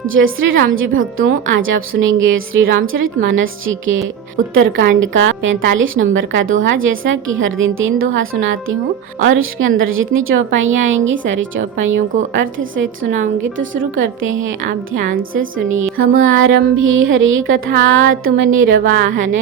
जय श्री राम जी भक्तों, आज आप सुनेंगे श्री रामचरितमानस जी के उत्तरकांड का 45 नंबर का दोहा। जैसा कि हर दिन 3 दोहा सुनाती हूँ और इसके अंदर जितनी चौपाइयाँ आएंगी सारी चौपाइयों को अर्थ सहित सुनाऊंगी। तो शुरू करते हैं, आप ध्यान से सुनिए। हम आरंभी हरि कथा, तुम निर्वाहन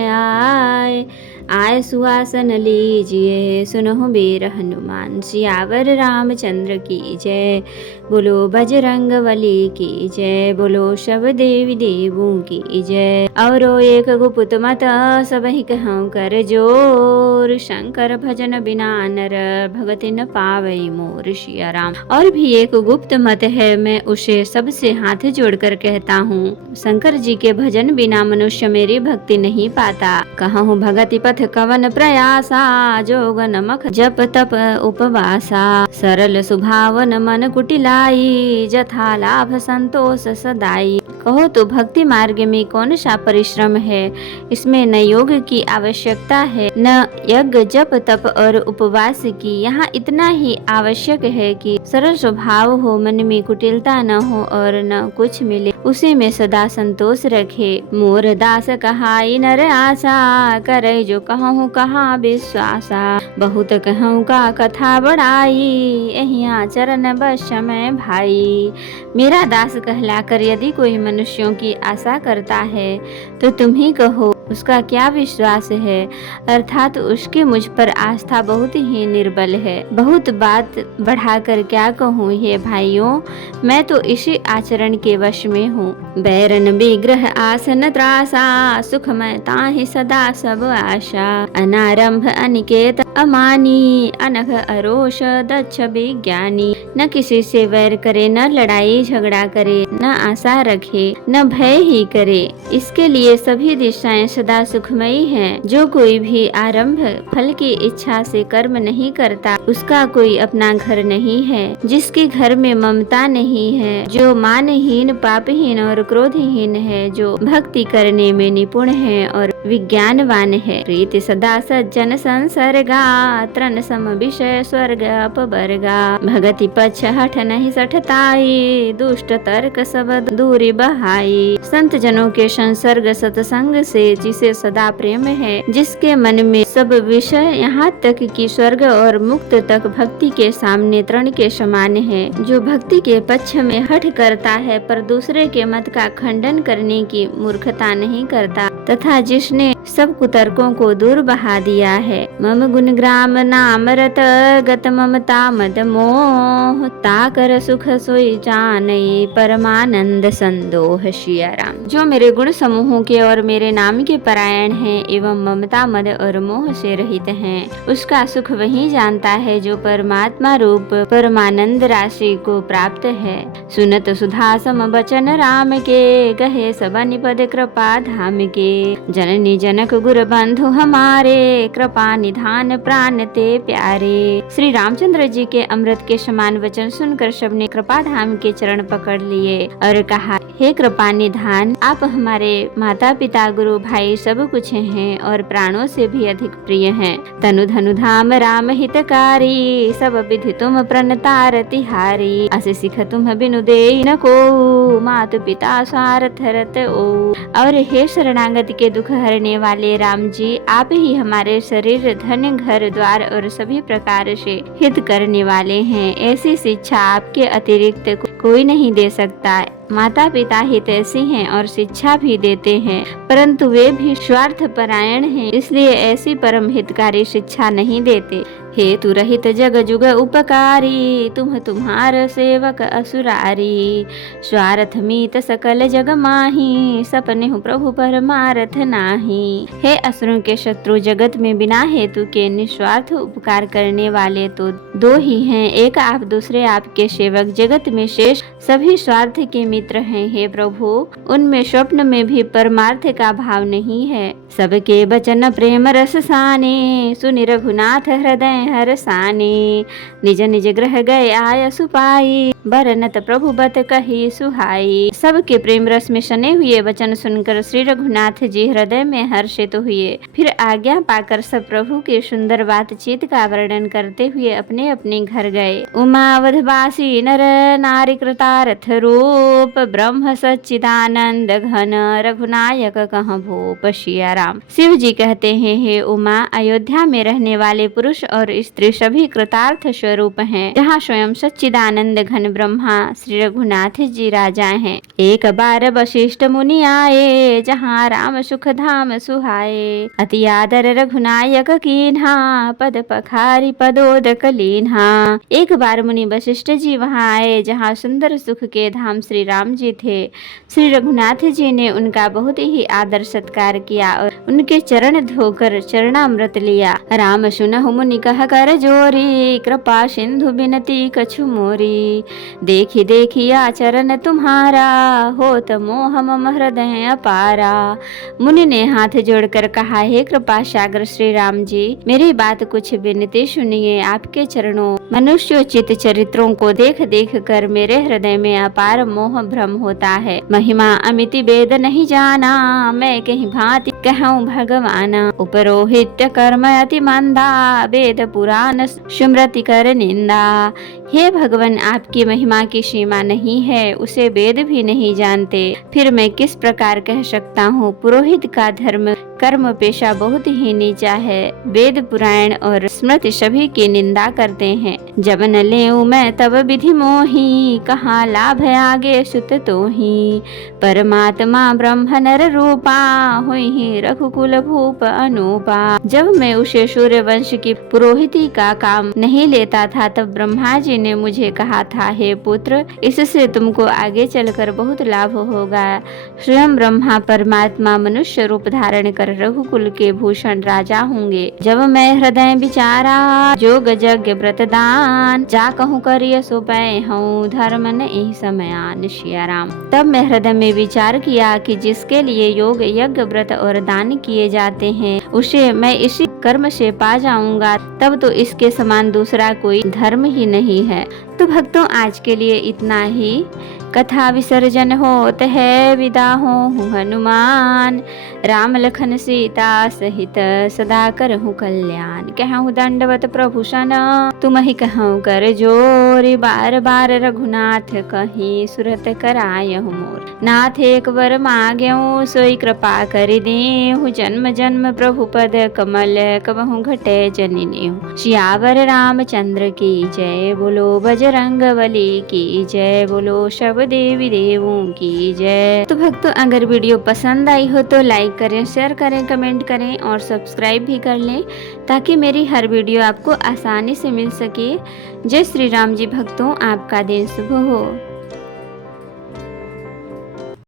आय सुहासन लीजिए, सुनो वीर हनुमान सियावर रामचंद्र की जय। बोलो बजरंग बली की जय, बोलो शब देवी देवों की जय। औरो एक गुप्त मत सबहि कहूँ कर जोर, शंकर भजन बिना नर भगति न पावई मोर सिया राम। और भी एक गुप्त मत है, मैं उसे सबसे हाथ जोड़कर कहता हूँ, शंकर जी के भजन बिना मनुष्य मेरी भक्ति नहीं पाता। कहूँ भगति पथ कवन प्रयासा, जोग नमक जप तप उपवासा। सरल सुभावन मन कुटिलाई, जथा लाभ संतोष सदाई। कहो तो भक्ति मार्ग में कौन सा परिश्रम है, इसमें न योग की आवश्यकता है न यज्ञ जप तप और उपवास की। यहाँ इतना ही आवश्यक है कि सरल स्वभाव हो, मन में कुटिलता न हो और न कुछ मिले उसी में सदा संतोष रखे। मोर दास कहाई नर आशा, करे जो कहूँ कहाँ विश्वासा। बहुत कहूँ का कथा बढ़ाई, यहिया चरण बस में भाई। मेरा दास कहलाकर यदि कोई मनुष्यों की आशा करता है तो तुम ही कहो उसका क्या विश्वास है, अर्थात उसकी मुझ पर आस्था बहुत ही निर्बल है। बहुत बात बढ़ाकर क्या कहूँ हे भाइयों, मैं तो इसी आचरण के वश में हूँ। बैरन विग्रह आसन त्रासा, सुखमय ताहि सदा सब आशा। अनारंभ अनिकेत अमानी, अनघ अरोष दक्ष विज्ञानी। न किसी से वैर करे, न लड़ाई झगड़ा करे, न आशा रखे, न भय ही करे। इसके लिए सभी दिशाएं सदा सुखमयी हैं। जो कोई भी आरंभ फल की इच्छा से कर्म नहीं करता, उसका कोई अपना घर नहीं है। जिसके घर में ममता नहीं है, जो मानहीन पापहीन और क्रोधहीन है, जो भक्ति करने में निपुण है और विज्ञानवान है। प्रीति सदा सज्जन संसर्गा, तृण सम विषय स्वर्ग अपवर्गा। भगति पक्ष हठ नहीं सठताई, दुष्ट तर्क सब दूरी बहाई। संत जनों के संसर्ग सत्संग से जिसे सदा प्रेम है, जिसके मन में सब विषय यहाँ तक कि स्वर्ग और मुक्त तक भक्ति के सामने तृण के समान है। जो भक्ति के पक्ष में हठ करता है पर दूसरे के मत का खंडन करने की मूर्खता नहीं करता, तथा जिसने सब कुतर्कों को दूर बहा दिया है। मम गुण ग्राम नाम रत गत ममता मद मोह, ताकर सुख सोई जानई परमानंद संदोह सिया राम। जो मेरे गुण समूहों के और मेरे नाम के परायण हैं एवं ममता मद और मोह से रहित हैं, उसका सुख वही जानता है जो परमात्मा रूप परमानंद राशि को प्राप्त है। सुनत सुधा सम बचन राम के, कहे सब निपद कृपा धाम के। जननी जनक गुर बंधु हमारे, कृपा निधान प्राण ते प्यारे। श्री रामचंद्र जी के अमृत के समान वचन सुनकर सबने कृपा धाम के चरण पकड़ लिए और कहा, हे कृपा निधान, आप हमारे माता पिता गुरु भाई सब कुछ हैं और प्राणों से भी अधिक प्रिय हैं। तनु धनु धाम राम हितकारी, सब विधि तुम प्रणतार तिहारी। अस सिख तुम बिनु देई न को, मात पिता सारथ रत ओ। और हे शरणागत के दुख हरने वाले राम जी, आप ही हमारे शरीर धन घर द्वार और सभी प्रकार से हित करने वाले हैं। ऐसी शिक्षा आपके अतिरिक्त कोई नहीं दे सकता। माता पिता हितैषी हैं और शिक्षा भी देते हैं, परंतु वे भी स्वार्थ परायण हैं, इसलिए ऐसी परम हितकारी शिक्षा नहीं देते। हेतु रहित जग जुग उपकारी, तुम तुम्हार सेवक असुरारी। स्वार्थ मीत सकल जग माही, सपने हूँ प्रभु परमार्थ नाही। हे असुरों के शत्रु, जगत में बिना हेतु के निस्वार्थ उपकार करने वाले तो दो ही हैं, एक आप दूसरे आपके सेवक। जगत में शेष सभी स्वार्थ के मित्र हैं। हे प्रभु, उनमें स्वप्न में भी परमार्थ का भाव नहीं है। सबके बचन प्रेम रस साने, सुनि रघुनाथ हृदय हर साने। निज निज ग्रह गए आय सुपाई, बरनत प्रभु बत कही सुहाई। सबके प्रेम रस में सने हुए वचन सुनकर श्री रघुनाथ जी हृदय में हर्षित हुए। फिर आज्ञा पाकर सब प्रभु के सुंदर बातचीत का वर्णन करते हुए अपने अपने घर गए। उमावधवासी नर नारी कृतार्थ रूप ब्रह्म सच्चिदानंद घन रघुनायक कह भूप सिया राम। शिव जी कहते हैं, हे उमा, अयोध्या में रहने वाले पुरुष और स्त्री सभी कृतार्थ स्वरूप हैं, जहाँ स्वयं सच्चिदानंद घन ब्रह्मा श्री रघुनाथ जी राजा हैं। एक बार वशिष्ठ मुनि आए, जहाँ राम सुख धाम सुहाए। अति आदर रघुनायक कीन्हा, पद पखारी पदोदक लीन्हा। एक बार मुनि वशिष्ठ जी वहाँ आए, जहाँ सुंदर सुख के धाम श्री राम जी थे। श्री रघुनाथ जी ने उनका बहुत ही आदर सत्कार किया और उनके चरण धोकर चरणामृत लिया। राम सुनहु मुनि कह कर जोरी, कृपा सिंधु बिनती कछु मोरी। देखी देखी आचरण तुम्हारा, होत मोह मम हृदय अपारा। मुनि ने हाथ जोड़कर कहा, हे कृपा सागर श्री राम जी, मेरी बात कुछ विनती सुनिए। आपके चरणों मनुष्योचित चरित्रों को देख देख कर मेरे हृदय में अपार मोह भ्रम होता है। महिमा अमिति वेद नहीं जाना, मैं कहीं भांति कहूँ भगवाना। उपरोहित कर्म अति मंदा, वेद पुराण स्मृति कर निंदा। हे भगवान, आपकी महिमा की सीमा नहीं है, उसे वेद भी नहीं जानते, फिर मैं किस प्रकार कह सकता हूँ। पुरोहित का धर्म कर्म पेशा बहुत ही नीचा है। वेद पुराण और स्मृति सभी की निंदा करते हैं। जब न लेऊं मैं तब विधि मोही, कहाँ लाभ आगे सुत तो ही। परमात्मा ब्रह्म नर रूपा, हुई ही रघुकुल भूप अनूपा। जब मैं उसे सूर्य वंश की पुरोहिती का काम नहीं लेता था, तब ब्रह्मा जी ने मुझे कहा था, हे पुत्र, इससे तुमको आगे चलकर बहुत लाभ होगा। स्वयं ब्रह्मा परमात्मा मनुष्य रूप धारण कर रघुकुल के भूषण राजा होंगे। जब मैं हृदय विचारा, जोग यज्ञ व्रत दान, जा कहूँ करिय सो पै हूँ, धर्म नहीं समयान सिया राम। तब मैं हृदय में विचार किया कि जिसके लिए योग यज्ञ व्रत और दान किए जाते हैं, उसे मैं इसी कर्म से पा जाऊंगा। तब तो इसके समान दूसरा कोई धर्म ही नहीं है। तो भक्तों, आज के लिए इतना ही। कथा विसर्जन होत है, विदा हूँ हनुमान। राम लखन सीता सहित सदा करहूँ कल्याण। कहूँ दंडवत प्रभु सन, तुम ही कहूँ कर जोरी। बार बार रघुनाथ कहीं सुरत करायहु मोर। नाथ एक वर मांग्यऊ, सोई कृपा कर देहु। जन्म जन्म प्रभु पद कमल, कबहु घटे जनिनेहु। सियावर रामचंद्र की जय, बोलो बजरंगबली की जय, बोलो सब देवी देवों की जय। तो भक्तों, अगर वीडियो पसंद आई हो तो लाइक करें, शेयर करें, कमेंट करें और सब्सक्राइब भी कर लें, ताकि मेरी हर वीडियो आपको आसानी से मिल सके। जय श्री राम जी भक्तों, आपका दिन शुभ हो।